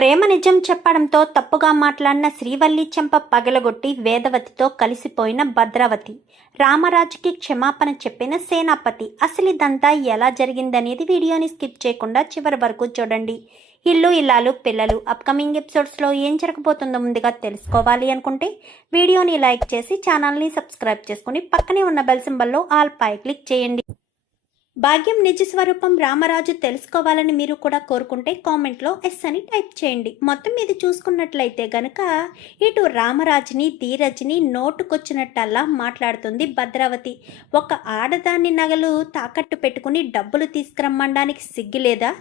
ప్రేమ నిజం చెప్పడంతో తప్పుగా మాట్లాడిన శ్రీవల్లి చెంప పగలగొట్టి వేదవతితో కలిసిపోయిన భద్రావతి. రామరాజుకి క్షమాపణ చెప్పిన సేనాపతి. అసలు ఇదంతా ఎలా జరిగిందనేది వీడియోని స్కిప్ చేయకుండా చివరి వరకు చూడండి. ఇల్లు ఇల్లాలు పిల్లలు అప్కమింగ్ ఎపిసోడ్స్లో ఏం జరగబోతుందో ముందుగా తెలుసుకోవాలి అనుకుంటే వీడియోని లైక్ చేసి ఛానల్ని సబ్స్క్రైబ్ చేసుకుని పక్కనే ఉన్న బెల్ సింబల్లో ఆల్ పై క్లిక్ చేయండి. భాగ్యం నిజ స్వరూపం రామరాజు తెలుసుకోవాలని మీరు కూడా కోరుకుంటే కామెంట్లో ఎస్ అని టైప్ చేయండి. మొత్తం మీద చూసుకున్నట్లయితే గనక ఇటు రామరాజుని ధీరజ్ని నోటుకొచ్చినట్టల్లా మాట్లాడుతుంది భద్రావతి. ఒక ఆడదాన్ని నగలు తాకట్టు పెట్టుకుని డబ్బులు తీసుకురమ్మడానికి సిగ్గులేదా?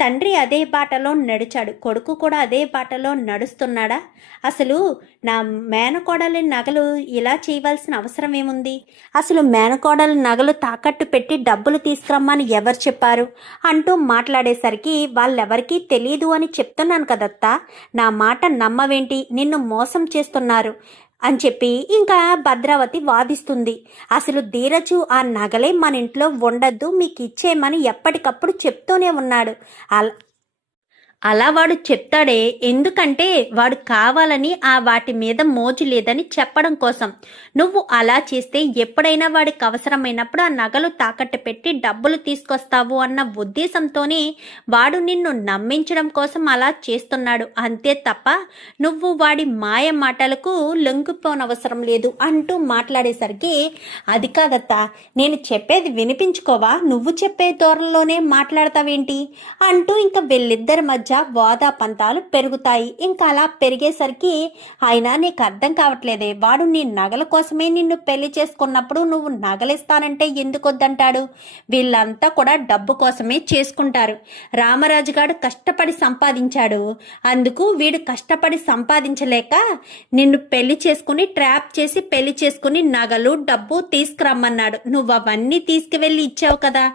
తండ్రి అదే బాటలో నడిచాడు, కొడుకు కూడా అదే బాటలో నడుస్తున్నాడా? అసలు నా మేనకోడలి నగలు ఇలా చేయవలసిన అవసరం ఏముంది? అసలు మేనకోడలి నగలు తాకట్టు పెట్టి డబ్బులు తీసుకురమ్మని ఎవరు చెప్పారు అంటూ మాట్లాడేసరికి వాళ్ళెవరికీ తెలియదు అని చెప్తున్నాను కదత్తా, నా మాట నమ్మవేంటి? నిన్ను మోసం చేస్తున్నారు అని చెప్పి ఇంకా భద్రావతి వాదిస్తుంది. అసలు ధీరజు ఆ నగలే మన ఇంట్లో ఉండద్దు, మీకు ఇచ్చేయమని ఎప్పటికప్పుడు చెప్తూనే ఉన్నాడు. అలా వాడు చెప్తాడే, ఎందుకంటే వాడు కావాలని ఆ వాటి మీద మోజు లేదని చెప్పడం కోసం. నువ్వు అలా చేస్తే ఎప్పుడైనా వాడికి అవసరమైనప్పుడు ఆ నగలు తాకట్టు పెట్టి డబ్బులు తీసుకొస్తావు అన్న ఉద్దేశంతోనే వాడు నిన్ను నమ్మించడం కోసం అలా చేస్తున్నాడు, అంతే తప్ప నువ్వు వాడి మాయ మాటలకు లొంగిపోనవసరం లేదు అంటూ మాట్లాడేసరికి, అది కాదత్తా, నేను చెప్పేది వినిపించుకోవా, నువ్వు చెప్పే ధోరణిలోనే మాట్లాడతావేంటి అంటూ ఇంకా వీళ్ళిద్దరి మధ్య వాదా పంతాలు పెరుగుతాయి. ఇంకా అలా పెరిగేసరికి, అయినా నీకు అర్థం కావట్లేదే, వాడు నీ నగల కోసమే నిన్ను పెళ్లి చేసుకున్నప్పుడు నువ్వు నగలిస్తానంటే ఎందుకు వద్దంటాడు? వీళ్ళంతా కూడా డబ్బు కోసమే చేసుకుంటారు. రామరాజు గారు కష్టపడి సంపాదించాడు, అందుకు వీడు కష్టపడి సంపాదించలేక నిన్ను పెళ్లి చేసుకుని ట్రాప్ చేసి పెళ్లి చేసుకుని నగలు డబ్బు తీసుకురమ్మన్నాడు. నువ్వు అవన్నీ తీసుకువెళ్ళి ఇచ్చావు కదా,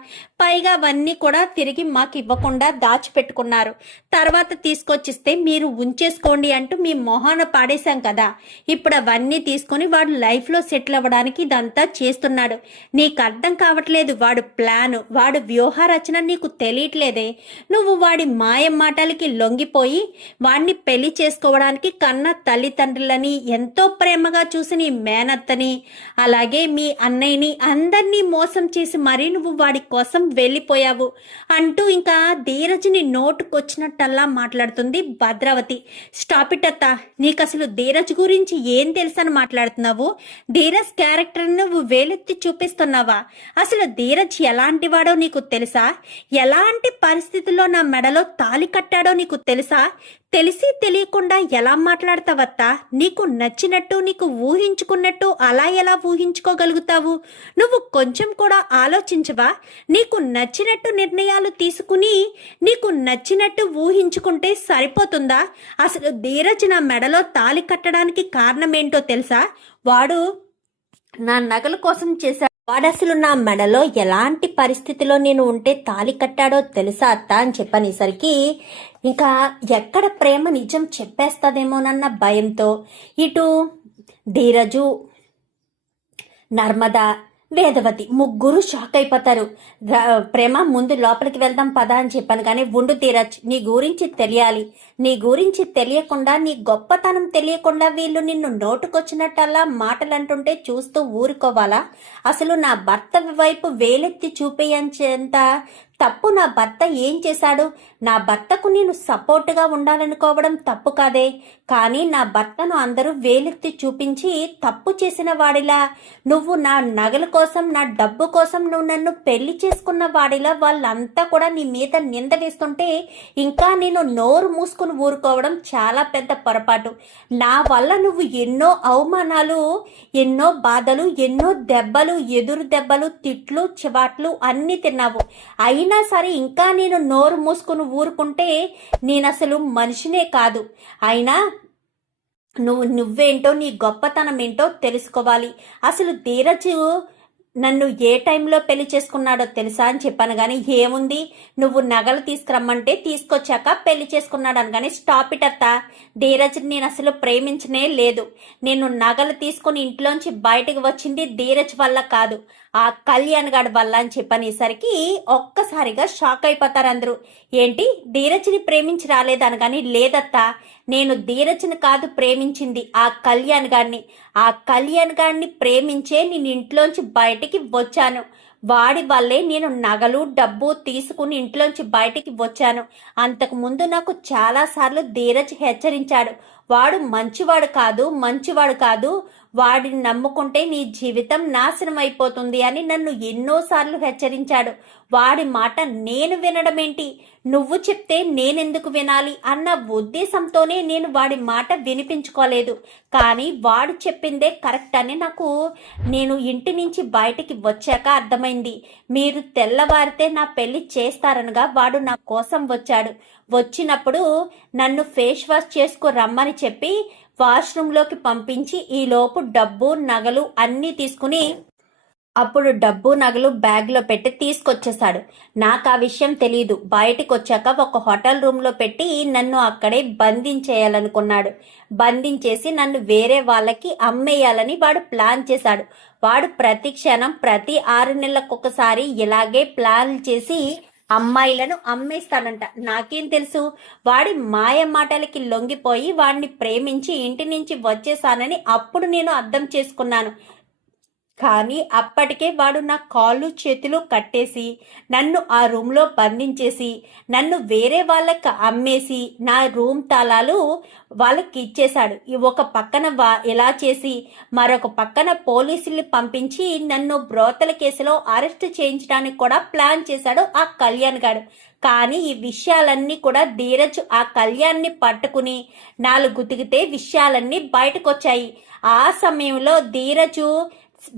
పైగా అవన్నీ కూడా తిరిగి మాకు ఇవ్వకుండా దాచిపెట్టుకున్నారు. తర్వాత తీసుకొచ్చిస్తే మీరు ఉంచేసుకోండి అంటూ మీ మొహాన పాడేశాం కదా. ఇప్పుడు అవన్నీ తీసుకొని వాడు లైఫ్లో సెటిల్ అవ్వడానికి ఇదంతా చేస్తున్నాడు. నీకు అర్థం కావట్లేదు వాడు ప్లాన్, వాడు వ్యూహ రచన నీకు తెలియట్లేదే. నువ్వు వాడి మాయం మాటలకి లొంగిపోయి వాడిని పెళ్లి చేసుకోవడానికి కన్న తల్లిదండ్రులని, ఎంతో ప్రేమగా చూసి నీ మేనత్తని, అలాగే మీ అన్నయ్యని అందరినీ మోసం చేసి మరీ నువ్వు వాడి కోసం వెళ్ళిపోయావు అంటూ ఇంకా ధీరజ్ని నోటుకొచ్చినట్టల్లా మాట్లాడుతుంది భద్రావతి. స్టాప్ ఇట్ అత్తా, నీకు అసలు ధీరజ్ గురించి ఏం తెలుసని మాట్లాడుతున్నావు? ధీరజ్ క్యారెక్టర్ నువ్వు వేలెత్తి చూపిస్తున్నావా? అసలు ధీరజ్ ఎలాంటి వాడో నీకు తెలుసా? ఎలాంటి పరిస్థితుల్లో నా మెడలో తాళి కట్టాడో నీకు తెలుసా? తెలిసి తెలియకుండా ఎలా మాట్లాడతావత్తా? నీకు నచ్చినట్టు, నీకు ఊహించుకున్నట్టు అలా ఎలా ఊహించుకోగలుగుతావు? నువ్వు కొంచెం కూడా ఆలోచించవా? నీకు నచ్చినట్టు నిర్ణయాలు తీసుకుని నీకు నచ్చినట్టు ఊహించుకుంటే సరిపోతుందా? అసలు ధీరజ్ నా మెడలో తాళి కట్టడానికి కారణమేంటో తెలుసా? వాడు నా నగల కోసం చేశాడు. వాడసలు నా మెడలో ఎలాంటి పరిస్థితిలో నేను ఉంటే తాళి కట్టాడో తెలుసా అత్త అని చెప్పనేసరికి ఇంకా ఎక్కడ ప్రేమ నిజం చెప్పేస్తుందేమోనన్న భయంతో ఇటు ధీరజు, నర్మద, వేదవతి ముగ్గురు షాక్ అయిపోతారు. ప్రేమ ముందు లోపలికి వెళ్దాం పదా అని చెప్పాను, కానీ ఉండు ధీరజ్, నీ గురించి తెలియాలి. నీ గురించి తెలియకుండా, నీ గొప్పతనం తెలియకుండా వీళ్ళు నిన్ను నోటుకొచ్చినట్టల్లా మాటలు అంటుంటే చూస్తూ ఊరుకోవాలా? అసలు నా భర్త వైపు వేలెత్తి చూపేయంత తప్పు నా భర్త ఏం చేశాడు? నా భర్తకు నేను సపోర్టుగా ఉండాలనుకోవడం తప్పు కాదే, కానీ నా భర్తను అందరూ వేలెత్తి చూపించి తప్పు చేసిన వాడిలా, నువ్వు నా నగల కోసం, నా డబ్బు కోసం నువ్వు నన్ను పెళ్లి చేసుకున్న వాడిలా వాళ్ళంతా కూడా నీ మీద నింద వేస్తుంటే ఇంకా నేను నోరు మూసుకుని ఊరుకోవడం చాలా పెద్ద పొరపాటు. నా వల్ల నువ్వు ఎన్నో అవమానాలు, ఎన్నో బాధలు, ఎన్నో దెబ్బలు, ఎదురు దెబ్బలు, తిట్లు, చివాట్లు అన్నీ తిన్నావు. అయినా సరే ఇంకా నేను నోరు మూసుకుని ఊరుకుంటే నేను అసలు మనిషినే కాదు. అయినా నువ్వేంటో, నీ గొప్పతనం ఏంటో తెలుసుకోవాలి. అసలు ధీరజు నన్ను ఏ టైంలో పెళ్లి చేసుకున్నాడో తెలుసా అని చెప్పాను. కానీ ఏముంది, నువ్వు నగలు తీసుకురమ్మంటే తీసుకొచ్చాక పెళ్లి చేసుకున్నాడు అని. కానీ స్టాప్ ఇట్ అత్త, ధీరజ్ని నేను అసలు ప్రేమించనే లేదు. నేను నగలు తీసుకుని ఇంట్లోంచి బయటకు వచ్చింది ధీరజ్ వల్ల కాదు, ఆ కళ్యాణ్ గాడి వల్ల అని చెప్పనేసరికి ఒక్కసారిగా షాక్ అయిపోతారు అందరూ. ఏంటి, ధీరజ్ని ప్రేమించి రాలేదని? కానీ లేదత్తా, నేను ధీరజ్ని కాదు ప్రేమించింది, ఆ కళ్యాణ్ గాడిని. ఆ కళ్యాణ్ గాడిని ప్రేమించే నేను ఇంట్లోంచి బయటికి వచ్చాను. వాడి వల్లే నేను నగలు డబ్బు తీసుకుని ఇంట్లోంచి బయటికి వచ్చాను. అంతకుముందు నాకు చాలాసార్లు ధీరజ్ హెచ్చరించాడు, వాడు మంచివాడు కాదు, వాడిని నమ్ముకుంటే నీ జీవితం నాశనం అయిపోతుంది అని నన్ను ఎన్నోసార్లు హెచ్చరించాడు. వాడి మాట నేను వినడమేంటి, నువ్వు చెప్తే నేనెందుకు వినాలి అన్న ఉద్దేశంతోనే నేను వాడి మాట వినిపించుకోలేదు. కానీ వాడు చెప్పిందే కరెక్ట్ అని నేను ఇంటి నుంచి బయటికి వచ్చాక అర్థమైంది. మీరు తెల్లవారితే నా పెళ్లి చేస్తారనగా వాడు నా కోసం వచ్చాడు. వచ్చినప్పుడు నన్ను ఫేస్ వాష్ చేసుకో రమ్మని చెప్పి వాష్రూమ్లోకి పంపించి ఈలోపు డబ్బు నగలు అన్నీ తీసుకుని అప్పుడు డబ్బు నగలు బ్యాగ్లో పెట్టి తీసుకొచ్చేశాడు. నాకు ఆ విషయం తెలియదు. బయటికి వచ్చాక ఒక హోటల్ రూమ్లో పెట్టి నన్ను అక్కడే బంధించేయాలనుకున్నాడు. బంధించేసి నన్ను వేరే వాళ్ళకి అమ్మేయాలని వాడు ప్లాన్ చేశాడు. వాడు ప్రతి క్షణం ప్రతి 6 నెలలకొకసారి ఇలాగే ప్లాన్ చేసి అమ్మాయిలను అమ్మేస్తాడంట. నాకేం తెలుసు, వాడి మాయ మాటలకి లొంగిపోయి వాడిని ప్రేమించి ఇంటి నుంచి వచ్చేసానని అప్పుడు నేను అర్థం చేసుకున్నాను. కానీ అప్పటికే వాడు నా కాళ్ళు చేతులు కట్టేసి నన్ను ఆ రూమ్లో బంధించేసి నన్ను వేరే వాళ్ళకి అమ్మేసి నా రూమ్ తాళాలు వాళ్ళకి ఇచ్చేశాడు. ఒక పక్కన ఇలా చేసి మరొక పక్కన పోలీసుల్ని పంపించి నన్ను బ్రోతల కేసులో అరెస్ట్ చేయించడానికి కూడా ప్లాన్ చేశాడు ఆ కళ్యాణ్ గాడు. కానీ ఈ విషయాలన్నీ కూడా ధీరజ్ ఆ కళ్యాణ్ని పట్టుకుని 4 గుతికితే విషయాలన్నీ బయటకు వచ్చాయి. ఆ సమయంలో ధీరజు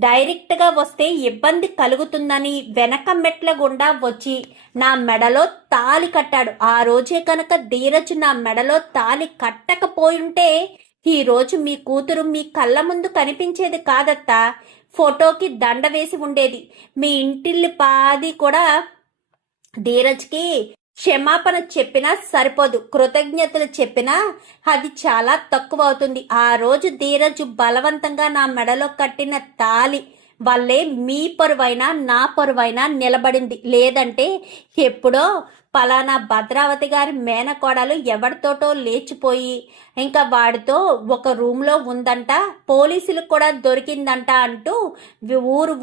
డైరెక్ట్గా వస్తే ఇబ్బంది కలుగుతుందని వెనక మెట్ల గుండా వచ్చి నా మెడలో తాళి కట్టాడు. ఆ రోజే కనుక ధీరజ్ నా మెడలో తాళి కట్టకపోయుంటే ఈరోజు మీ కూతురు మీ కళ్ళ ముందు కనిపించేది కాదత్తా, ఫోటోకి దండ వేసి ఉండేది. మీ ఇంటిల్లి పాది కూడా ధీరజ్కి క్షమాపణ చెప్పినా సరిపోదు, కృతజ్ఞతలు చెప్పినా అది చాలా తక్కువ అవుతుంది. ఆ రోజు ధీరజ్ బలవంతంగా నా మెడలో కట్టిన తాళి వల్లే మీ పరువైనా నా పరువైనా నిలబడింది. లేదంటే ఎప్పుడో పలానా భద్రావతి గారి మేనకోడలు ఎవరితోటో లేచిపోయి ఇంకా వాడితో ఒక రూమ్లో ఉందంట, పోలీసులకు కూడా దొరికిందంట అంటూ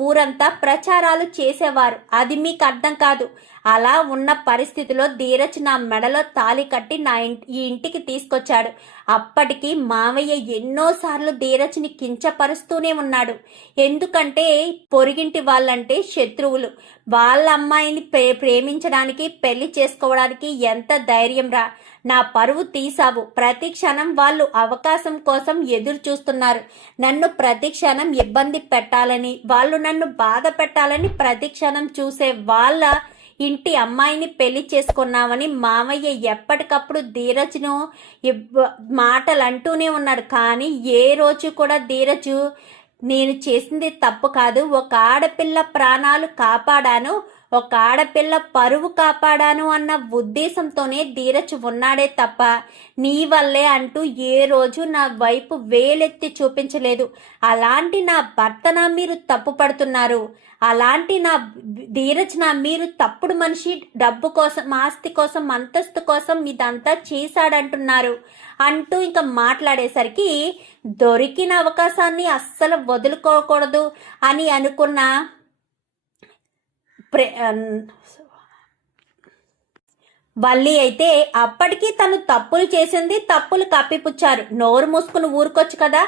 ఊరంతా ప్రచారాలు చేసేవారు. అది మీకు అర్థం కాదు. అలా ఉన్న పరిస్థితిలో ధీరజ్ నా మెడలో తాళి కట్టి ఈ ఇంటికి తీసుకొచ్చాడు. అప్పటికి మావయ్య ఎన్నోసార్లు ధీరజ్ని కించపరుస్తూనే ఉన్నాడు. ఎందుకంటే పొరిగింటి వాళ్ళంటే శత్రువులు. వాళ్ళ అమ్మాయిని ప్రేమించడానికి పెళ్లి చేసుకోవడానికి ఎంత ధైర్యం రా, నా పరువు తీసావు. ప్రతి క్షణం వాళ్ళు అవకాశం కోసం ఎదురు చూస్తున్నారు. నన్ను ప్రతి క్షణం ఇబ్బంది పెట్టాలని, వాళ్ళు నన్ను బాధ పెట్టాలని ప్రతి క్షణం చూసే వాళ్ళ ఇంటి అమ్మాయిని పెళ్లి చేసుకున్నామని మామయ్య ఎప్పటికప్పుడు ధీరజ్ను మాటలు అంటూనే ఉన్నాడు. కానీ ఏ రోజు కూడా ధీరజు నేను చేసింది తప్పు కాదు, ఒక ఆడపిల్ల ప్రాణాలు కాపాడాను, ఒక ఆడపిల్ల పరువు కాపాడాను అన్న ఉద్దేశంతోనే ధీరజ్ ఉన్నాడే తప్ప నీ వల్లే అంటూ ఏ రోజు నా వైపు వేలెత్తి చూపించలేదు. అలాంటి నా భర్త నా మీరు తప్పు పడుతున్నారు, అలాంటి నా ధీరజ్ నా మీరు తప్పుడు మనిషి, డబ్బు కోసం, ఆస్తి కోసం, అంతస్తు కోసం ఇదంతా చేశాడంటున్నారు అంటూ ఇంకా మాట్లాడేసరికి దొరికిన అవకాశాన్ని అస్సలు వదులుకోకూడదు అని అనుకున్న వల్లి అయితే అప్పటికీ తను తప్పులు చేసింది, తప్పులు కప్పిపుచ్చారు. నోరు మూసుకుని ఊరుకోవచ్చు కదా,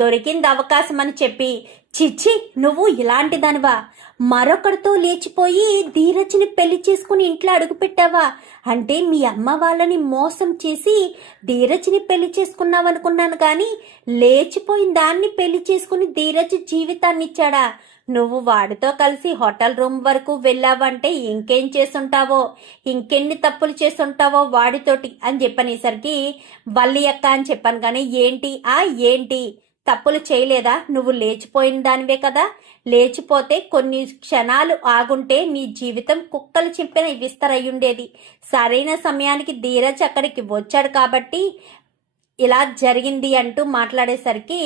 దొరికింది అవకాశం అని చెప్పి. చిచ్చి, నువ్వు ఇలాంటి దానివా? మరొకరితో లేచిపోయి ధీరజ్ని పెళ్లి చేసుకుని ఇంట్లో అడుగు పెట్టావా? అంటే మీ అమ్మ వాళ్ళని మోసం చేసి ధీరజ్ని పెళ్లి చేసుకున్నావనుకున్నాను, కానీ లేచిపోయిన దాన్ని పెళ్లి చేసుకుని ధీరజ్ జీవితాన్ని ఇచ్చాడా? నువ్వు వాడితో కలిసి హోటల్ రూమ్ వరకు వెళ్ళావంటే ఇంకేం చేసుంటావో, ఇంకెన్ని తప్పులు చేసుంటావో వాడితోటి అని చెప్పనేసరికి వల్లి అక్క అని చెప్పాను. కానీ ఏంటి తప్పులు చేయలేదా? నువ్వు లేచిపోయిన దానివే కదా. లేచిపోతే కొన్ని క్షణాలు ఆగుంటే నీ జీవితం కుక్కలు చింపిన విస్తరయ్యుండేది. సరైన సమయానికి ధీరజ్ అక్కడికి వచ్చాడు కాబట్టి ఇలా జరిగింది అంటూ మాట్లాడేసరికి,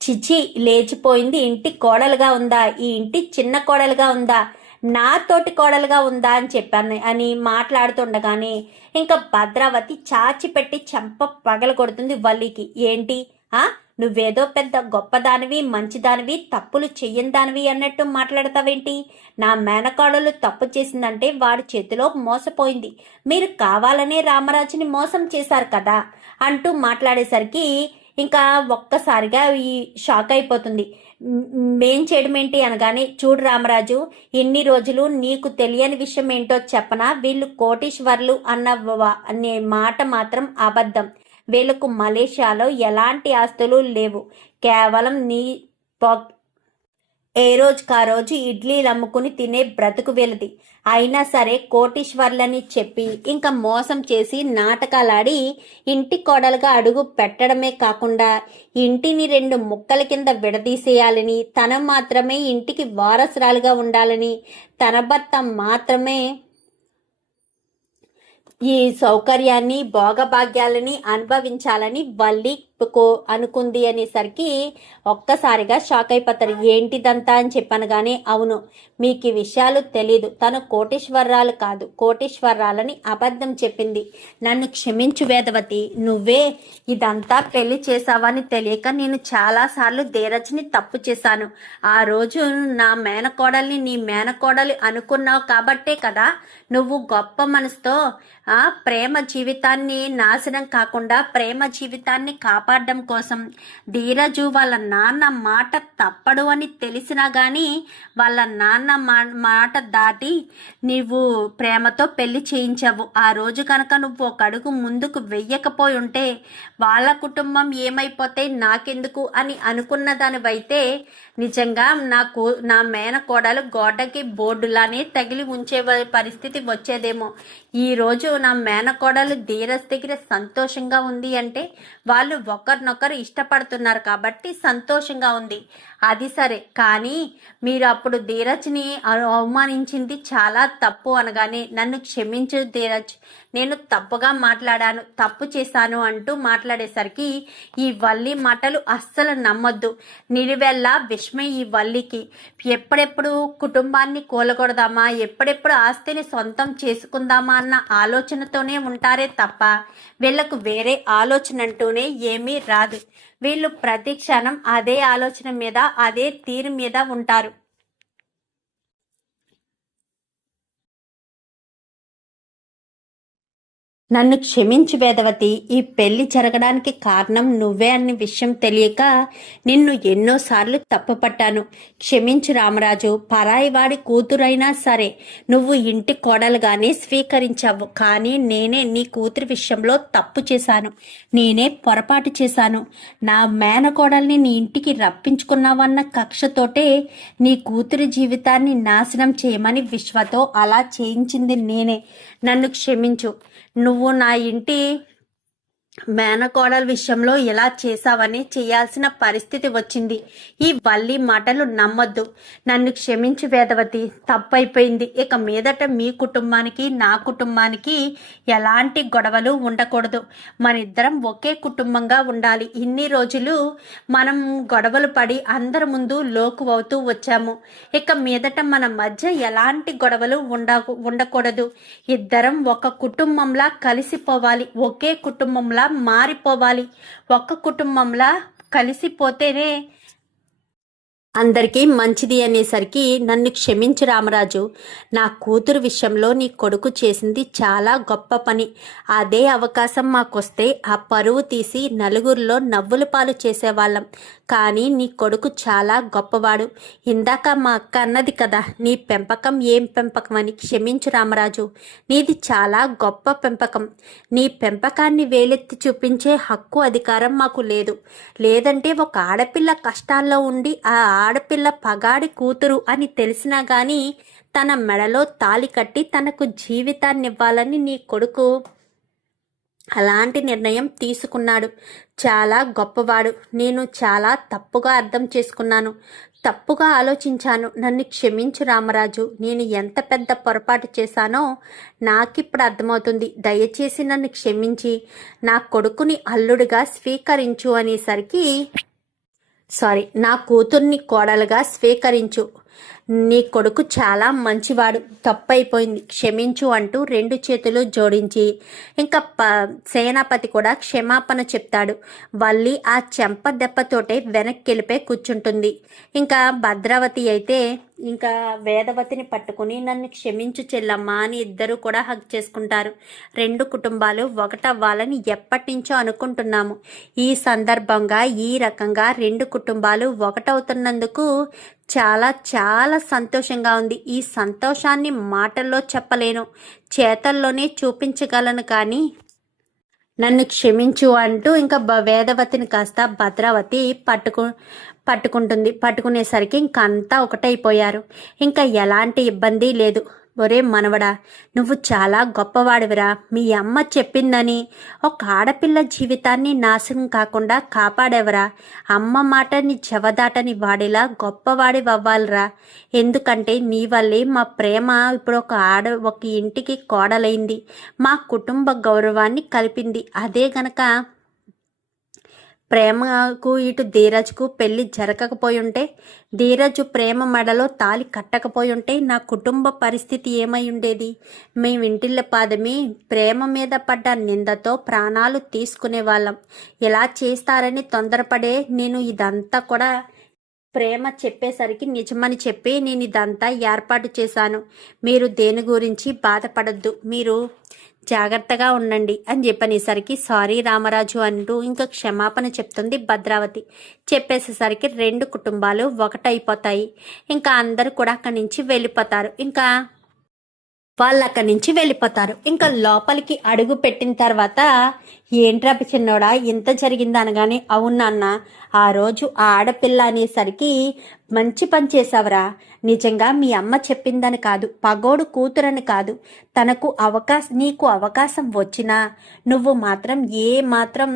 చిచి, లేచిపోయింది ఇంటి కోడలుగా ఉందా, ఈ ఇంటి చిన్న కోడలుగా ఉందా, నా తోటి కోడలుగా ఉందా అని చెప్పాను అని మాట్లాడుతుండగానే ఇంకా భద్రావతి చాచి పెట్టి చెంప పగల కొడుతుంది వల్లికి. ఏంటి నువ్వేదో పెద్ద గొప్పదానివి, మంచిదానివి, తప్పులు చెయ్యని దానివి అన్నట్టు మాట్లాడతావేంటి? నా మేనకోడలు తప్పు చేసిందంటే వాడి చేతిలో మోసపోయింది, మీరు కావాలనే రామరాజుని మోసం చేశారు కదా అంటూ మాట్లాడేసరికి ఇంకా ఒక్కసారిగా ఈ షాక్ అయిపోతుంది. మేం చేయడమేంటి అనగానే, చూడు రామరాజు, ఇన్ని రోజులు నీకు తెలియని విషయం ఏంటో చెప్పనా? వీళ్ళు కోటీశ్వర్లు అనే మాట మాత్రం అబద్ధం. వీళ్ళకు మలేషియాలో ఎలాంటి ఆస్తులు లేవు. కేవలం ఏ రోజుకా రోజు ఇడ్లీలు అమ్ముకుని తినే బ్రతుకు వీళ్ళది. అయినా సరే కోటీశ్వర్లని చెప్పి ఇంకా మోసం చేసి నాటకాలాడి ఇంటి కోడలుగా అడుగు పెట్టడమే కాకుండా ఇంటిని 2 ముక్కల కింద విడదీసేయాలని, తను మాత్రమే ఇంటికి వారసురాలుగా ఉండాలని, తన భర్త మాత్రమే ఈ సౌకర్యాన్ని, భోగభాగ్యాలని అనుభవించాలని వల్లి అనుకుంది అనేసరికి ఒక్కసారిగా షాక్ అయిపోతారు. ఏంటిదంతా అని చెప్పాను కానీ, అవును, మీకు ఈ విషయాలు తెలీదు, తను కోటీశ్వరరాలు కాదు, కోటీశ్వరరాలని అబద్ధం చెప్పింది. నన్ను క్షమించు వేదవతి, నువ్వే ఇదంతా పెళ్లి చేసావని తెలియక నేను చాలాసార్లు ధీరజ్ని తప్పు చేశాను. ఆ రోజు నా మేనకోడల్ని నీ మేనకోడలు అనుకున్నావు కాబట్టే కదా నువ్వు గొప్ప మనసుతో ప్రేమ జీవితాన్ని నాశనం కాకుండా ప్రేమ జీవితాన్ని కాపాడడం కోసం ధీరజు వాళ్ళ నాన్న మాట తప్పడు అని తెలిసినా కానీ వాళ్ళ నాన్న మాట దాటి నీవు ప్రేమతో పెళ్లి చేయించావు. ఆ రోజు కనుక నువ్వు ఒక అడుగు ముందుకు వెయ్యకపోయి ఉంటే వాళ్ళ కుటుంబం ఏమైపోతే నాకెందుకు అని అనుకున్న దానివైతే నిజంగా నా మేనకోడలు గోడకి బోర్డులానే తగిలి ఉంచే పరిస్థితి వచ్చేదేమో. ఈరోజు నా మేనకోడలు ధీరజ్ దగ్గర సంతోషంగా ఉంది అంటే వాళ్ళు ఒకరినొకరు ఇష్టపడుతున్నారు కాబట్టి సంతోషంగా ఉంది. అది సరే, కానీ మీరు అప్పుడు ధీరజ్ని అవమానించింది చాలా తప్పు అనగానే, నన్ను క్షమించు ధీరజ్, నేను తప్పుగా మాట్లాడాను, తప్పు చేశాను అంటూ మాట్లాడేసరికి ఈ వల్లి మాటలు అస్సలు నమ్మొద్దు. నిలువెల్లా విషమే ఈ వల్లికి. ఎప్పుడెప్పుడు కుటుంబాన్ని కూలగొడదామా, ఎప్పుడెప్పుడు ఆస్తిని సొంతం చేసుకుందామా అన్న ఆలోచనతోనే ఉంటారే తప్ప వీళ్లకు వేరే ఆలోచన అంటూనే ఏమీ రాదు. వీళ్ళు ప్రతి క్షణం అదే ఆలోచన మీద, అదే తీరు మీద ఉంటారు. నన్ను క్షమించు వేదవతి, ఈ పెళ్లి జరగడానికి కారణం నువ్వే అనే విషయం తెలియక నిన్ను ఎన్నోసార్లు తప్పుపట్టాను. క్షమించు రామరాజు. పరాయివాడి కూతురైనా సరే నువ్వు ఇంటి కోడలుగానే స్వీకరించావు. కానీ నేనే నీ కూతురి విషయంలో తప్పు చేశాను, నేనే పొరపాటు చేశాను. నా మేనకోడల్ని నీ ఇంటికి రప్పించుకున్నావన్న కక్షతోటే నీ కూతురి జీవితాన్ని నాశనం చేయమని విశ్వతో అలా చేయించింది నేనే. నన్ను క్షమించు. నువ్వు నా ఇంటి మేనకోడల విషయంలో ఇలా చేశావని చేయాల్సిన పరిస్థితి వచ్చింది. ఈ వల్లి మాటలు నమ్మొద్దు. నన్ను క్షమించు వేదవతి, తప్పైపోయింది. ఇక మీదట మీ కుటుంబానికి నా కుటుంబానికి ఎలాంటి గొడవలు ఉండకూడదు. మనిద్దరం ఒకే కుటుంబంగా ఉండాలి. ఇన్ని రోజులు మనం గొడవలు పడి అందరి ముందు లోకు అవుతూ వచ్చాము. ఇక మీదట మన మధ్య ఎలాంటి గొడవలు ఉండకూడదు. ఇద్దరం ఒక కుటుంబంలా కలిసిపోవాలి, ఒకే కుటుంబంలా మారిపోవాలి. ఒక్క కుటుంబంలా కలిసిపోతేనే అందరికీ మంచిది అనేసరికి, నన్ను క్షమించు రామరాజు, నా కూతురు విషయంలో నీ కొడుకు చేసింది చాలా గొప్ప పని. అదే అవకాశం మాకొస్తే ఆ పరువు తీసి నలుగురిలో నవ్వుల పాలు చేసేవాళ్ళం. కానీ నీ కొడుకు చాలా గొప్పవాడు. ఇందాక మా అక్క అన్నది కదా, నీ పెంపకం ఏం పెంపకం అని. క్షమించు రామరాజు, నీది చాలా గొప్ప పెంపకం. నీ పెంపకాన్ని వేలెత్తి చూపించే హక్కు, అధికారం మాకు లేదు. లేదంటే ఒక ఆడపిల్ల కష్టాల్లో ఉండి ఆ ఆడపిల్ల పగాడి కూతురు అని తెలిసినా కానీ తన మెడలో తాళి కట్టి తనకు జీవితాన్ని ఇవ్వాలని నీ కొడుకు అలాంటి నిర్ణయం తీసుకున్నాడు. చాలా గొప్పవాడు. నేను చాలా తప్పుగా అర్థం చేసుకున్నాను, తప్పుగా ఆలోచించాను. నన్ను క్షమించు రామరాజు. నేను ఎంత పెద్ద పొరపాటు చేశానో నాకిప్పుడు అర్థమవుతుంది. దయచేసి నన్ను క్షమించి నా కొడుకుని అల్లుడిగా స్వీకరించు అనేసరికి నా కూతుర్ని కోడలుగా స్వీకరించు. నీ కొడుకు చాలా మంచివాడు, తప్పైపోయింది, క్షమించు అంటూ 2 చేతులు జోడించి ఇంకా సేనాపతి కూడా క్షమాపణ చెప్తాడు. వల్లి ఆ చెంప దెబ్బతోటే వెనక్కి వెళ్ళిపోయి కూర్చుంటుంది. ఇంకా భద్రావతి అయితే ఇంకా వేదవతిని పట్టుకుని నన్ను క్షమించు చెల్లమ్మ అని ఇద్దరు కూడా హగ్ చేసుకుంటారు. 2 కుటుంబాలు ఒకటవ్వాలని ఎప్పటి నుంచో అనుకుంటున్నాము. ఈ సందర్భంగా ఈ రకంగా 2 కుటుంబాలు ఒకటవుతున్నందుకు చాలా చాలా సంతోషంగా ఉంది. ఈ సంతోషాన్ని మాటల్లో చెప్పలేను, చేతల్లోనే చూపించగలను. కానీ నన్ను క్షమించు అంటూ ఇంకా వేదవతిని కాస్త భద్రావతి పట్టుకుంటుంది. పట్టుకునేసరికి ఇంకంతా ఒకటైపోయారు. ఇంకా ఎలాంటి ఇబ్బంది లేదు. ఒరే మనవడా, నువ్వు చాలా గొప్పవాడివిరా. మీ అమ్మ చెప్పిందని ఒక ఆడపిల్ల జీవితాన్ని నాశనం కాకుండా కాపాడేవరా. అమ్మ మాటని చెవదాటని వాడిలా గొప్పవాడివవ్వాలిరా. ఎందుకంటే నీ వల్లే మా ప్రేమ ఇప్పుడు ఒక ఇంటికి కోడలైంది, మా కుటుంబ గౌరవాన్ని కలిపింది. అదే గనక ప్రేమకు ఇటు ధీరజ్కు పెళ్లి జరగకపోయి ఉంటే, ధీరజ్ ప్రేమ మెడలో తాలి కట్టకపోయి ఉంటే నా కుటుంబ పరిస్థితి ఏమై ఉండేది? మేమింటిళ్ళ పాదమి ప్రేమ మీద పడ్డ నిందతో ప్రాణాలు తీసుకునే వాళ్ళం. ఇలా చేస్తారని తొందరపడే నేను ఇదంతా కూడా ప్రేమ చెప్పేసరికి నిజమని చెప్పి నేను ఇదంతా ఏర్పాటు చేశాను. మీరు దేని గురించి బాధపడద్దు, మీరు జాగ్రత్తగా ఉండండి అని చెప్పనేసరికి సారీ రామరాజు అంటూ ఇంకా క్షమాపణ చెప్తుంది భద్రావతి. చెప్పేసేసరికి 2 కుటుంబాలు ఒకటైపోతాయి. ఇంకా అందరూ కూడా అక్కడి నుంచి వెళ్ళిపోతారు. ఇంకా వాళ్ళు అక్కడి నుంచి వెళ్ళిపోతారు. ఇంకా లోపలికి అడుగు పెట్టిన తర్వాత ఏంట్రా చిన్నోడా ఇంత జరిగింది అనగానే, అవునన్న, ఆ రోజు ఆ ఆడపిల్ల అనేసరికి మంచి పని చేసావురా. నిజంగా మీ అమ్మ చెప్పిందని కాదు, పగోడు కూతురని కాదు, నీకు అవకాశం వచ్చినా నువ్వు మాత్రం మాత్రం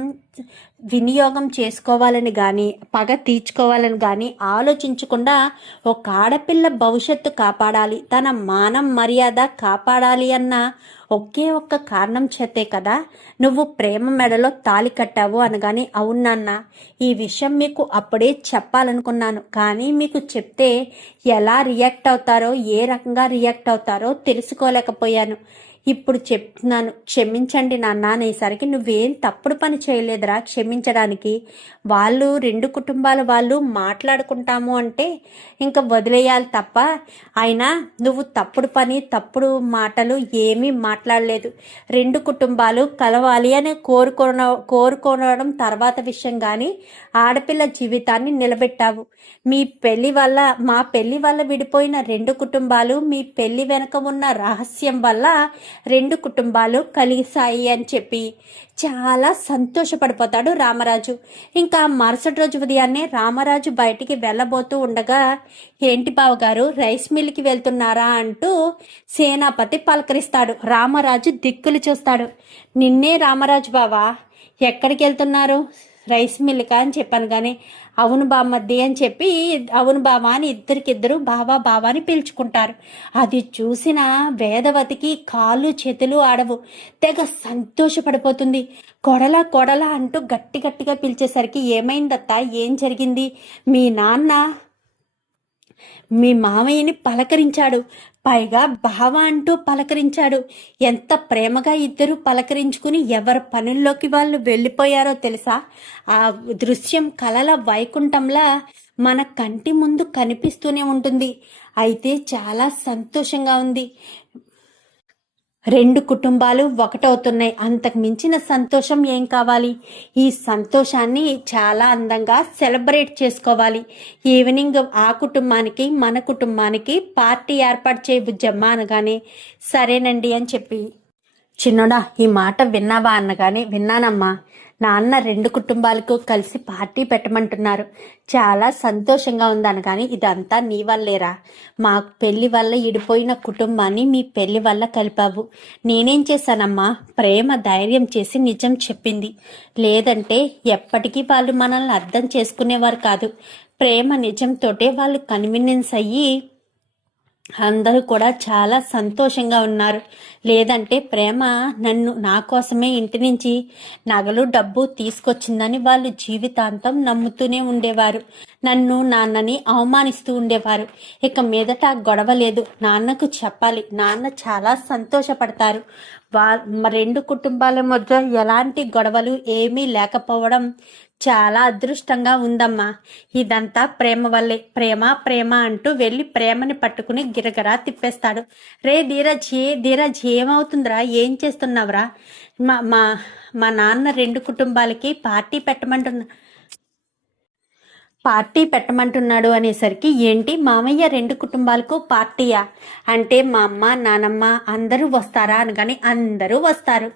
వినియోగం చేసుకోవాలని కానీ పగ తీర్చుకోవాలని కానీ ఆలోచించకుండా ఒక ఆడపిల్ల భవిష్యత్తు కాపాడాలి, తన మానం మర్యాద కాపాడాలి అన్న ఒకే ఒక్క కారణం చేతే కదా నువ్వు ప్రేమ మెడలో తాళి కట్టావు అనగానే, అవునన్నా, ఈ విషయం మీకు అప్పుడే చెప్పాలనుకున్నాను, కానీ మీకు చెప్తే ఎలా రియాక్ట్ అవుతారో, ఏ రకంగా రియాక్ట్ అవుతారో తెలుసుకోలేకపోయాను. ఇప్పుడు చెప్తున్నాను, క్షమించండి నాన్న అనేసరికి, నువ్వేం తప్పుడు పని చేయలేదురా క్షమించడానికి. వాళ్ళు 2 కుటుంబాల వాళ్ళు మాట్లాడుకుంటాము అంటే ఇంకా వదిలేయాలి తప్ప, అయినా నువ్వు తప్పుడు పని తప్పుడు మాటలు ఏమీ మాట్లాడలేదు. 2 కుటుంబాలు కలవాలి అని కోరుకోవడం తర్వాత విషయం, కానీ ఆడపిల్ల జీవితాన్ని నిలబెట్టావు. మా పెళ్లి వల్ల విడిపోయిన 2 కుటుంబాలు మీ పెళ్లి వెనక ఉన్న రహస్యం వల్ల 2 కుటుంబాలు కలిసాయి అని చెప్పి చాలా సంతోషపడిపోతాడు రామరాజు. ఇంకా మరుసటి రోజు ఉదయాన్నే రామరాజు బయటికి వెళ్ళబోతూ ఉండగా, ఏంటి బావగారు రైస్ మిల్కి వెళ్తున్నారా అంటూ సేనాపతి పలకరిస్తాడు. రామరాజు దిక్కులు చూస్తాడు. నిన్నే రామరాజు బావా, ఎక్కడికి వెళ్తున్నారు? రైస్ మిల్కా అని చెప్పాను. కానీ అవును బామ్మద్ది అని చెప్పి, అవును బావా అని ఇద్దరికిద్దరు బావా బావా అని పిలుచుకుంటారు. అది చూసిన వేదవతికి కాళ్ళు చేతులు ఆడవు, తెగ సంతోషపడిపోతుంది. కొడల అంటూ గట్టి గట్టిగా పిలిచేసరికి, ఏమైందత్తా, ఏం జరిగింది? మీ నాన్న మీ మామయ్యని పలకరించాడు, పైగా బావ అంటూ పలకరించాడు. ఎంత ప్రేమగా ఇద్దరు పలకరించుకుని ఎవరి పనుల్లోకి వాళ్ళు వెళ్ళిపోయారో తెలుసా? ఆ దృశ్యం కలల వైకుంఠంలా మన కంటి ముందు కనిపిస్తూనే ఉంటుంది. అయితే చాలా సంతోషంగా ఉంది. 2 కుటుంబాలు ఒకటవుతున్నాయి. అంతకు మించిన సంతోషం ఏం కావాలి? ఈ సంతోషాన్ని చాలా అందంగా సెలబ్రేట్ చేసుకోవాలి. ఈవినింగ్ ఆ కుటుంబానికి మన కుటుంబానికి పార్టీ ఏర్పాటు చేయ బుజ్జమ్మ అనగానే, సరేనండి అని చెప్పి, చిన్నోడా ఈ మాట విన్నావా అనగానే, విన్నానమ్మా, నాన్న రెండు కుటుంబాలకు కలిసి పార్టీ పెట్టమంటున్నారు. చాలా సంతోషంగా ఉందని. కానీ ఇదంతా నీ వల్లేరా. మా పెళ్లి వల్ల ఇడిపోయిన కుటుంబాన్ని మీ పెళ్లి వల్ల కలిపావు. నేనేం చేశానమ్మా? ప్రేమ ధైర్యం చేసి నిజం చెప్పింది. లేదంటే ఎప్పటికీ వాళ్ళు మనల్ని అర్థం చేసుకునేవారు కాదు. ప్రేమ నిజంతోటే వాళ్ళు కన్వీనియన్స్ అయ్యి అందరూ కూడా చాలా సంతోషంగా ఉన్నారు. లేదంటే ప్రేమ నా కోసమే ఇంటి నుంచి నగలు డబ్బు తీసుకొచ్చిందని వాళ్ళు జీవితాంతం నమ్ముతూనే ఉండేవారు. నన్ను నాన్నని అవమానిస్తూ ఉండేవారు. ఇక మీదట గొడవ లేదు. నాన్నకు చెప్పాలి. నాన్న చాలా సంతోషపడతారు. రెండు కుటుంబాల మధ్య ఎలాంటి గొడవలు ఏమీ లేకపోవడం చాలా అదృష్టంగా ఉందమ్మా. ఇదంతా ప్రేమ వల్లే. ప్రేమ ప్రేమ అంటూ వెళ్ళి ప్రేమని పట్టుకుని గిరగరా తిప్పేస్తాడు. రే ధీరజ్ ఏమవుతుందిరా? ఏం చేస్తున్నావురా? మా మా మా నాన్న రెండు కుటుంబాలకి పార్టీ పెట్టమంటున్నాడు అనేసరికి, ఏంటి మామయ్య రెండు కుటుంబాలకు పార్టీయా అంటే మా అమ్మ నానమ్మ అందరూ వస్తారా అనగాని, అందరూ వస్తారు.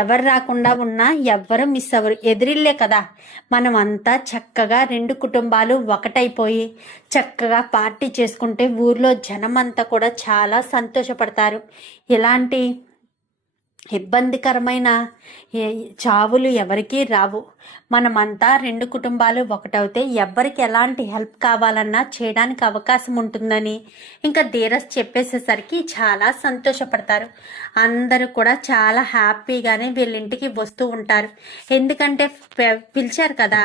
ఎవరు రాకుండా ఉన్నా ఎవ్వరు మిస్ అవ్వరు. ఎదురిల్లే కదా. మనం అంతా చక్కగా రెండు కుటుంబాలు ఒకటైపోయి చక్కగా పార్టీ చేసుకుంటే ఊర్లో జనం అంతా కూడా చాలా సంతోషపడతారు. ఇలాంటి ఇబ్బందికరమైన చావులు ఎవరికీ రావు. మనమంతా రెండు కుటుంబాలు ఒకటవుతే ఎవ్వరికి ఎలాంటి హెల్ప్ కావాలన్నా చేయడానికి అవకాశం ఉంటుందని ఇంకా ధీరజ్ చెప్పేసేసరికి చాలా సంతోషపడతారు. అందరూ కూడా చాలా హ్యాపీగానే వీళ్ళింటికి వస్తూ ఉంటారు. ఎందుకంటే పిలిచారు కదా.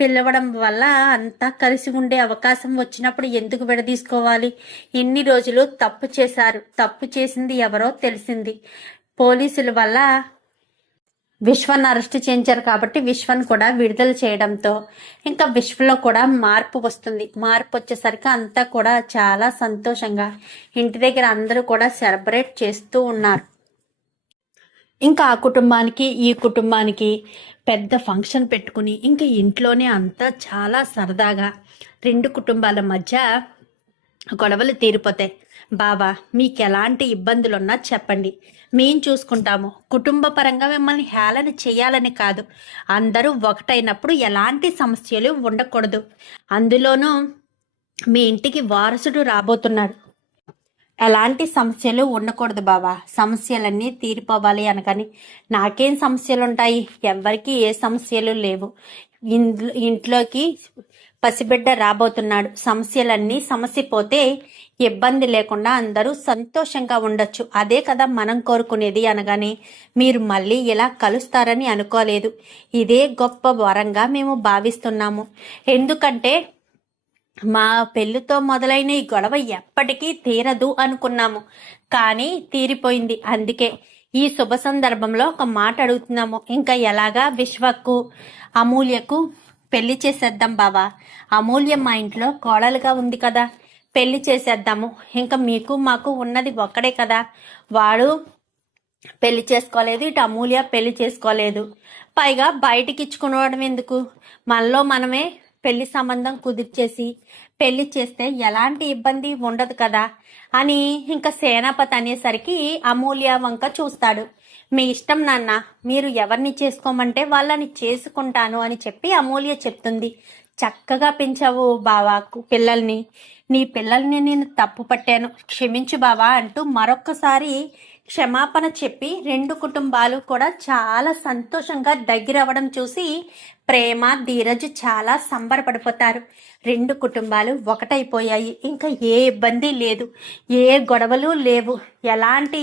పిలవడం వల్ల అంతా కలిసి ఉండే అవకాశం వచ్చినప్పుడు ఎందుకు విడదీసుకోవాలి? ఇన్ని రోజులు తప్పు చేశారు. తప్పు చేసింది ఎవరో తెలిసింది. పోలీసుల వల్ల విశ్వాన్ని అరెస్ట్ చేయించారు కాబట్టి విశ్వాన్ని కూడా విడుదల చేయడంతో ఇంకా విశ్వలో కూడా మార్పు వస్తుంది. మార్పు వచ్చేసరికి అంతా కూడా చాలా సంతోషంగా ఇంటి దగ్గర అందరూ కూడా సెలబ్రేట్ చేస్తూ ఉన్నారు. ఇంకా ఆ కుటుంబానికి ఈ కుటుంబానికి పెద్ద ఫంక్షన్ పెట్టుకుని ఇంకా ఇంట్లోనే అంతా చాలా సరదాగా రెండు కుటుంబాల మధ్య గొడవలు తీరిపోతాయి. బాబా, మీకు ఎలాంటి ఇబ్బందులున్నా చెప్పండి, మేం చూసుకుంటాము. కుటుంబ పరంగా మిమ్మల్ని హేళన చేయాలని కాదు. అందరూ ఒకటైనప్పుడు ఎలాంటి సమస్యలు ఉండకూడదు. అందులోనూ మీ ఇంటికి వారసుడు రాబోతున్నాడు. ఎలాంటి సమస్యలు ఉండకూడదు బాబా. సమస్యలన్నీ తీరిపోవాలి అనకని, నాకేం సమస్యలు ఉంటాయి? ఎవ్వరికి ఏ సమస్యలు లేవు. ఇంట్లోకి పసిబిడ్డ రాబోతున్నాడు. సమస్యలన్నీ సమసిపోతే ఇబ్బంది లేకుండా అందరూ సంతోషంగా ఉండొచ్చు. అదే కదా మనం కోరుకునేది అనగానే, మీరు మళ్ళీ ఇలా కలుస్తారని అనుకోలేదు. ఇదే గొప్ప వరంగా మేము భావిస్తున్నాము. ఎందుకంటే మా పెళ్లితో మొదలైన ఈ గొడవ ఎప్పటికీ తీరదు అనుకున్నాము, కానీ తీరిపోయింది. అందుకే ఈ శుభ సందర్భంలో ఒక మాట అడుగుతున్నాము. ఇంకా ఎలాగా విశ్వకు అమూల్యకు పెళ్లి చేసేద్దాం బావా. అమూల్య మా ఇంట్లో కోడలుగా ఉంది కదా, పెళ్లి చేసేద్దాము. ఇంకా మీకు మాకు ఉన్నది ఒక్కడే కదా. వాడు పెళ్లి చేసుకోలేదు, ఇటు అమూల్య పెళ్లి చేసుకోలేదు. పైగా బయటికి ఇచ్చుకునడం ఎందుకు? మనలో మనమే పెళ్లి సంబంధం కుదిర్చేసి పెళ్లి చేస్తే ఎలాంటి ఇబ్బంది ఉండదు కదా అని ఇంకా సేనాపతి అనేసరికి అమూల్య వంక చూస్తాడు. మీ ఇష్టం నాన్న, మీరు ఎవరిని చేసుకోమంటే వాళ్ళని చేసుకుంటాను అని చెప్పి అమూల్య చెప్తుంది. చక్కగా పెంచావు బావాకు పిల్లల్ని. నీ పిల్లల్ని నేను తప్పు పట్టాను, క్షమించు బావా అంటూ మరొక్కసారి క్షమాపణ చెప్పి రెండు కుటుంబాలు కూడా చాలా సంతోషంగా దగ్గరవ్వడం చూసి ప్రేమ ధీరజ్ చాలా సంబరపడిపోతారు. రెండు కుటుంబాలు ఒకటైపోయాయి. ఇంకా ఏ ఇబ్బంది లేదు, ఏ గొడవలు లేవు, ఎలాంటి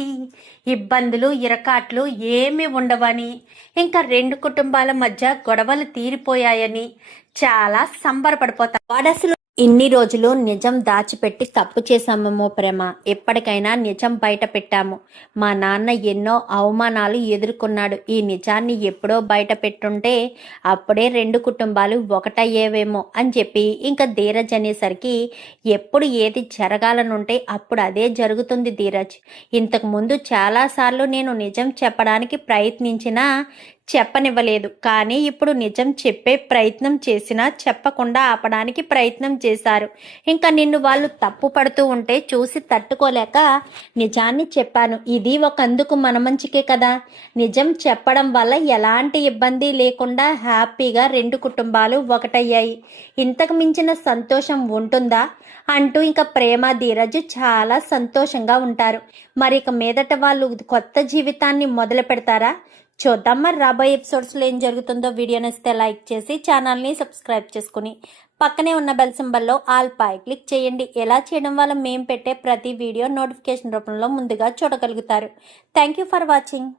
ఇబ్బందులు ఇరకాట్లు ఏమి ఉండవని, ఇంకా రెండు కుటుంబాల మధ్య గొడవలు తీరిపోయాయని చాలా సంబరపడిపోతారు. వాడసలు ఇన్ని రోజులు నిజం దాచిపెట్టి తప్పు చేశామేమో ప్రేమ. ఎప్పటికైనా నిజం బయట పెట్టాము. మా నాన్న ఎన్నో అవమానాలు ఎదుర్కొన్నాడు. ఈ నిజాన్ని ఎప్పుడో బయట పెట్టుంటే అప్పుడే రెండు కుటుంబాలు ఒకటయ్యేవేమో అని చెప్పి ఇంకా ధీరజ్ అనేసరికి, ఎప్పుడు ఏది జరగాలనుంటే అప్పుడు అదే జరుగుతుంది ధీరజ్. ఇంతకుముందు చాలాసార్లు నేను నిజం చెప్పడానికి ప్రయత్నించినా చెప్పనివ్వలేదు. కానీ ఇప్పుడు నిజం చెప్పే ప్రయత్నం చేసినా చెప్పకుండా ఆపడానికి ప్రయత్నం చేశారు. ఇంకా నిన్ను వాళ్ళు తప్పు పడుతూ ఉంటే చూసి తట్టుకోలేక నిజాన్ని చెప్పాను. ఇది ఒకందుకు మన మంచికే కదా. నిజం చెప్పడం వల్ల ఎలాంటి ఇబ్బంది లేకుండా హ్యాపీగా 2 కుటుంబాలు ఒకటయ్యాయి. ఇంతకు మించిన సంతోషం ఉంటుందా అంటూ ఇంకా ప్రేమ ధీరజ్ చాలా సంతోషంగా ఉంటారు. మరి ఇక మీదట వాళ్ళు కొత్త జీవితాన్ని మొదలు పెడతారా? చూద్దాం మరి రాబోయే ఎపిసోడ్స్లో ఏం జరుగుతుందో. వీడియో నచ్చితే లైక్ చేసి ఛానల్ని సబ్స్క్రైబ్ చేసుకుని పక్కనే ఉన్న బెల్ సింబల్లో ఆల్ పై క్లిక్ చేయండి. ఎలా చేయడం వల్ల మేము పెట్టే ప్రతి వీడియో నోటిఫికేషన్ రూపంలో ముందుగా చూడగలుగుతారు. Thank you for watching.